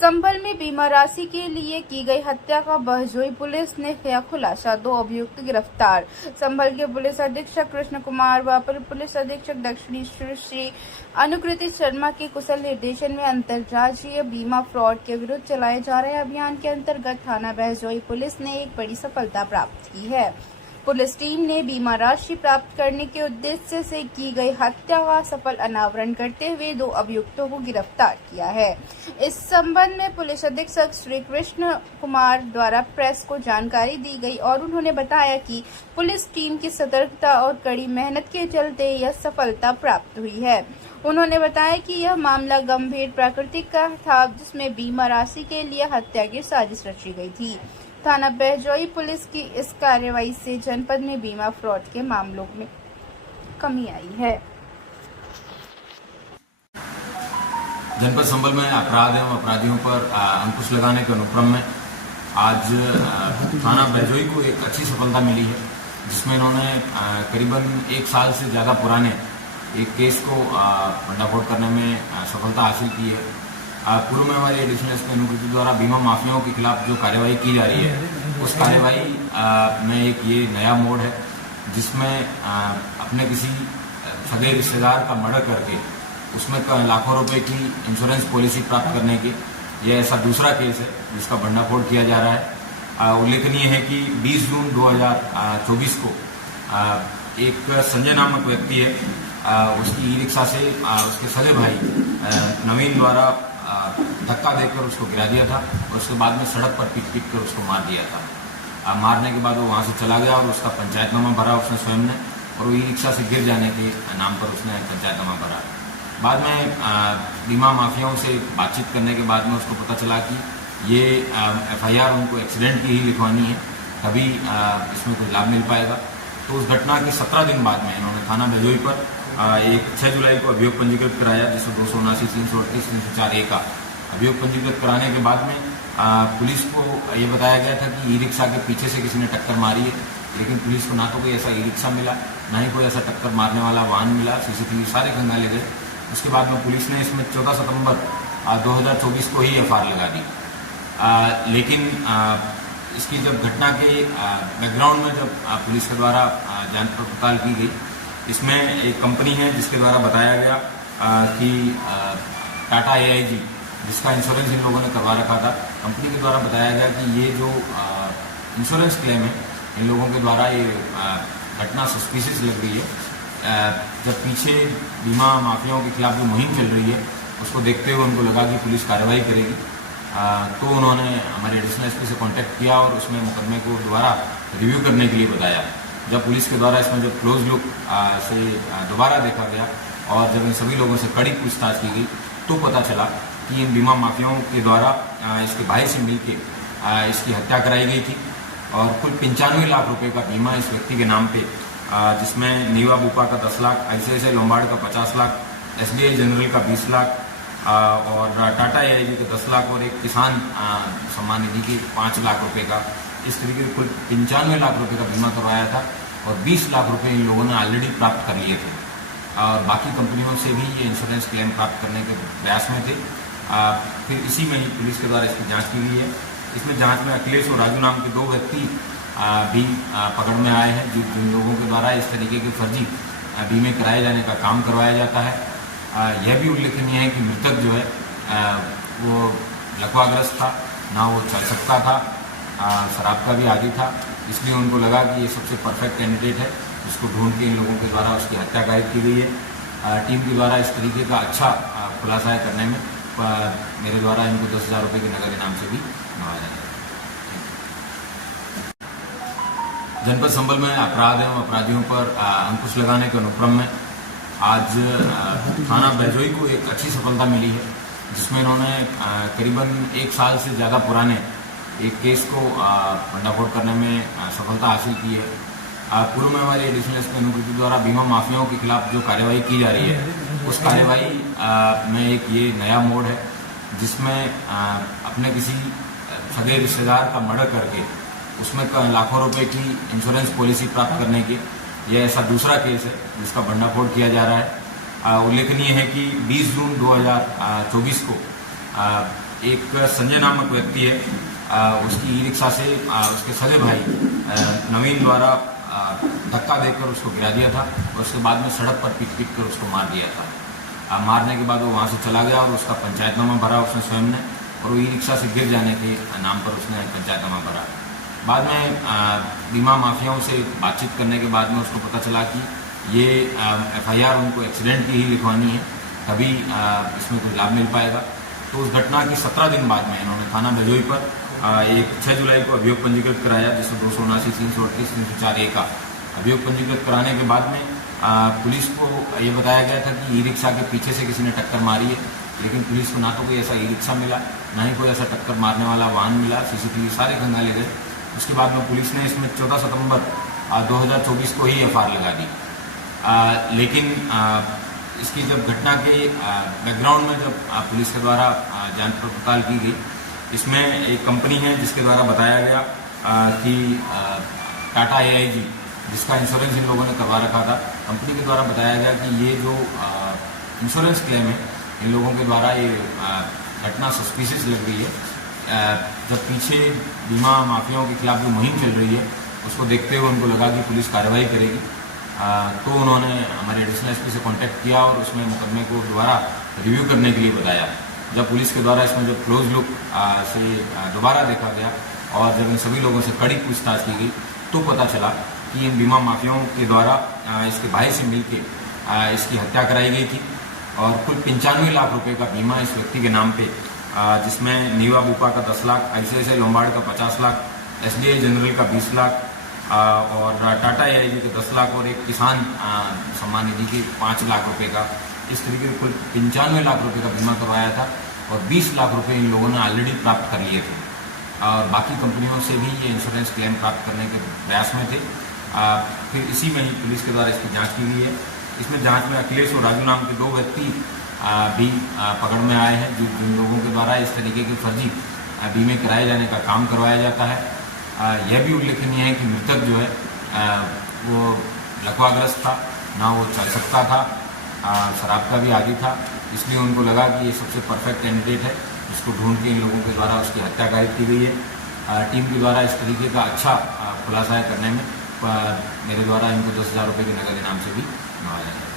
संभल में बीमा राशि के लिए की गई हत्या का बहजोई पुलिस ने किया खुलासा। 2 अभियुक्त गिरफ्तार। संभल के पुलिस अधीक्षक कृष्ण कुमार व अपर पुलिस अधीक्षक दक्षिणेश्वर श्री अनुकृति शर्मा के कुशल निर्देशन में अंतर्राज्यीय बीमा फ्रॉड के विरुद्ध चलाए जा रहे अभियान के अंतर्गत थाना बहजोई पुलिस ने एक बड़ी सफलता प्राप्त की है। पुलिस टीम ने बीमा राशि प्राप्त करने के उद्देश्य से की गई हत्या का सफल अनावरण करते हुए 2 अभियुक्तों को गिरफ्तार किया है। इस संबंध में पुलिस अधीक्षक श्री कृष्ण कुमार द्वारा प्रेस को जानकारी दी गई और उन्होंने बताया कि पुलिस टीम की सतर्कता और कड़ी मेहनत के चलते यह सफलता प्राप्त हुई है। उन्होंने बताया कि यह मामला गंभीर प्रकृति का था, जिसमें बीमा राशि के लिए हत्या की साजिश रची गई थी। थाना बहजोई पुलिस की इस कार्रवाई से जनपद में बीमा फ्रॉड के मामलों में कमी आई है। जनपद संभल में अपराध एवं अपराधियों पर अंकुश लगाने के अनुक्रम में आज थाना बहजोई को एक अच्छी सफलता मिली है, जिसमें इन्होंने करीबन 1 साल से ज़्यादा पुराने एक केस को भंडाफोड़ करने में सफलता हासिल की है। पूर्व में हमारी एडिशनल एसपी अनुकृति द्वारा बीमा माफियाओं के खिलाफ जो कार्यवाही की जा रही है, उस कार्यवाही में एक ये नया मोड़ है, जिसमें अपने किसी सगे रिश्तेदार का मर्डर करके उसमें लाखों रुपए की इंश्योरेंस पॉलिसी प्राप्त करने के यह ऐसा दूसरा केस है जिसका भंडाफोड़ किया जा रहा है। उल्लेखनीय है कि 20 जून 2024 को एक संजय नामक व्यक्ति है, उसकी ई रिक्शा से उसके सगे भाई नवीन द्वारा धक्का देकर उसको गिरा दिया था और उसके बाद में सड़क पर पीट कर उसको मार दिया था। मारने के बाद वो वहाँ से चला गया और उसका पंचायतनामा भरा उसने स्वयं ने, और वो ई रिक्शा से गिर जाने के नाम पर उसने पंचायतनामा भरा। बाद में बीमा माफियाओं से बातचीत करने के बाद में उसको पता चला कि ये FIR उनको एक्सीडेंट की ही लिखवानी है, तभी इसमें कुछ लाभ मिल पाएगा। तो उस घटना के 17 दिन बाद में इन्होंने थाना बहजोई पर एक 6 जुलाई को अभियोग पंजीकृत कराया, जिसमें 279, 338, 304A का अभियोग पंजीकृत कराने के बाद में पुलिस को ये बताया गया था कि ई रिक्शा के पीछे से किसी ने टक्कर मारी है, लेकिन पुलिस को ना तो कोई ऐसा ई रिक्शा मिला, ना ही कोई ऐसा टक्कर मारने वाला वाहन मिला। CCTV सारे खंगाले गए। उसके बाद में पुलिस ने इसमें 14 सितंबर 2024 को ही FIR लगा दी। लेकिन इसकी जब घटना के बैकग्राउंड में जब पुलिस के द्वारा जांच पड़ताल की गई, इसमें एक कंपनी है जिसके द्वारा बताया गया कि टाटा AIG, जिसका इंश्योरेंस इन लोगों ने करवा रखा था, कंपनी के द्वारा बताया गया कि ये जो इंश्योरेंस क्लेम है, इन लोगों के द्वारा ये घटना सस्पिशियस लग रही है। जब पीछे बीमा माफियाओं के खिलाफ जो मुहिम चल रही है, उसको देखते हुए उनको लगा कि पुलिस कार्रवाई करेगी, तो उन्होंने हमारे एडिशनल एसपी से कांटेक्ट किया और उसमें मुकदमे को दोबारा रिव्यू करने के लिए बताया। जब पुलिस के द्वारा इसमें जब क्लोज लुक से दोबारा देखा गया और जब इन सभी लोगों से कड़ी पूछताछ की गई, तो पता चला कि इन बीमा माफियाओं के द्वारा इसके भाई से मिलकर इसकी हत्या कराई गई थी और कुल 95 लाख रुपए का बीमा इस व्यक्ति के नाम पे, जिसमें नीवा बुपा का 10 लाख, ICICI लोम्बार्ड का 50 लाख, SBI जनरल का 20 लाख और टाटा AIG के 10 लाख और एक किसान सम्मान निधि की 5 लाख रुपए का, इस तरीके से कुल 95 लाख रुपए का बीमा करवाया था और 20 लाख रुपए इन लोगों ने ऑलरेडी प्राप्त कर लिए थे और बाकी कंपनियों से भी ये इंश्योरेंस क्लेम प्राप्त करने के प्रयास में थे। फिर इसी में ही पुलिस के द्वारा इसकी जांच की गई है। इसमें जांच में अखिलेश और राजू नाम के 2 व्यक्ति भी पकड़ में आए हैं, जिन लोगों के द्वारा इस तरीके के फर्जी बीमे कराए जाने का काम करवाया जाता है। यह भी उल्लेखनीय है कि मृतक जो है वो लकवाग्रस्त था, ना वो चल सकता था, शराब का भी आदी था, इसलिए उनको लगा कि ये सबसे परफेक्ट कैंडिडेट है, जिसको ढूंढ के इन लोगों के द्वारा उसकी हत्या कायद की गई है। टीम के द्वारा इस तरीके का अच्छा खुलासा करने में मेरे द्वारा इनको 10,000 रुपये के नगद इनाम से भी नवाजा जाएगा। जनपद संभल में अपराध एवं अपराधियों पर अंकुश लगाने के अनुक्रम में आज थाना बहजोई को एक अच्छी सफलता मिली है, जिसमें इन्होंने करीबन 1 साल से ज़्यादा पुराने एक केस को भंडाफोड़ करने में सफलता हासिल की है। पूर्व में हमारे एडिशनल एसपी अनुकृति द्वारा बीमा माफियाओं के खिलाफ जो कार्यवाही की जा रही है, उस कार्यवाही में एक ये नया मोड़ है, जिसमें अपने किसी सगे रिश्तेदार का मर्डर करके उसमें लाखों रुपए की इंश्योरेंस पॉलिसी प्राप्त करने के यह ऐसा दूसरा केस है जिसका भंडाफोड़ किया जा रहा है। उल्लेखनीय है कि 20 जून 2024 को एक संजय नामक व्यक्ति है, उसकी ई रिक्शा से उसके सगे भाई नवीन द्वारा धक्का देकर उसको गिरा दिया था और उसके बाद में सड़क पर पीट कर उसको मार दिया था। मारने के बाद वो वहाँ से चला गया और उसका पंचायतनामा भरा उसने स्वयं ने, और वो ई रिक्शा से गिर जाने के नाम पर उसने पंचायतनामा भरा। बाद में बीमा माफियाओं से बातचीत करने के बाद में उसको पता चला कि ये FIR उनको एक्सीडेंट की ही लिखवानी है, तभी इसमें कोई लाभ मिल पाएगा। तो उस घटना की 17 दिन बाद में इन्होंने थाना भजोई पर एक 6 जुलाई को अभियोग पंजीकृत कराया, जिसमें 279, 338, 304A का अभियोग पंजीकृत कराने के बाद में पुलिस को ये बताया गया था कि ई रिक्शा के पीछे से किसी ने टक्कर मारी है, लेकिन पुलिस को ना तो कोई ऐसा ई रिक्शा मिला, ना ही कोई ऐसा टक्कर मारने वाला वाहन मिला। CCTV सारे खंगाले गए। उसके बाद में पुलिस ने इसमें 14 सितंबर 2024 को ही FIR लगा दी। लेकिन इसकी जब घटना के बैकग्राउंड में जब पुलिस के द्वारा जांच पड़ताल की गई, इसमें एक कंपनी है जिसके द्वारा बताया गया कि टाटा AIG, जिसका इंश्योरेंस इन लोगों ने करवा रखा था, कंपनी के द्वारा बताया गया कि ये जो इंश्योरेंस क्लेम है इन लोगों के द्वारा ये घटना सस्पिशियस लग रही है। जब पीछे बीमा माफियाओं के खिलाफ जो मुहिम चल रही है उसको देखते हुए उनको लगा कि पुलिस कार्रवाई करेगी, तो उन्होंने हमारे एडिशनल SP से कांटेक्ट किया और उसमें मुकदमे को दोबारा रिव्यू करने के लिए बताया। जब पुलिस के द्वारा इसमें जब क्लोज लुक से दोबारा देखा गया और जब इन सभी लोगों से कड़ी पूछताछ की गई, तो पता चला कि इन बीमा माफियाओं के द्वारा इसके भाई से मिलकर इसकी हत्या कराई गई थी और कुल 95 लाख रुपए का बीमा इस व्यक्ति के नाम पे, जिसमें नीवा बुपा का 10 लाख, ICICI लोम्बार्ड का 50 लाख, SBI जनरल का 20 लाख और टाटा AIG के 10 लाख और एक किसान सम्मान निधि के 5 लाख रुपए का, इस तरीके से कुल 95 लाख रुपए का बीमा करवाया था और 20 लाख रुपए इन लोगों ने ऑलरेडी प्राप्त कर लिए थे और बाकी कंपनियों से भी ये इंश्योरेंस क्लेम प्राप्त करने के प्रयास में थे। फिर इसी में ही पुलिस के द्वारा इसकी जांच की गई है। इसमें जांच में अखिलेश और राजू नाम के 2 व्यक्ति भी पकड़ में आए हैं, जिन लोगों के द्वारा इस तरीके की फर्जी बीमे कराए जाने का काम करवाया जाता है। यह भी उल्लेखनीय है कि मृतक जो है वो लकवाग्रस्त था, ना वो चल सकता था, शराब का भी आदी था, इसलिए उनको लगा कि ये सबसे परफेक्ट कैंडिडेट है, इसको ढूंढ के इन लोगों के द्वारा उसकी हत्या कायद की गई है। टीम के द्वारा इस तरीके का अच्छा खुलासा करने में मेरे द्वारा इनको 10,000 रुपये की नगद इनाम से भी नवाजा है।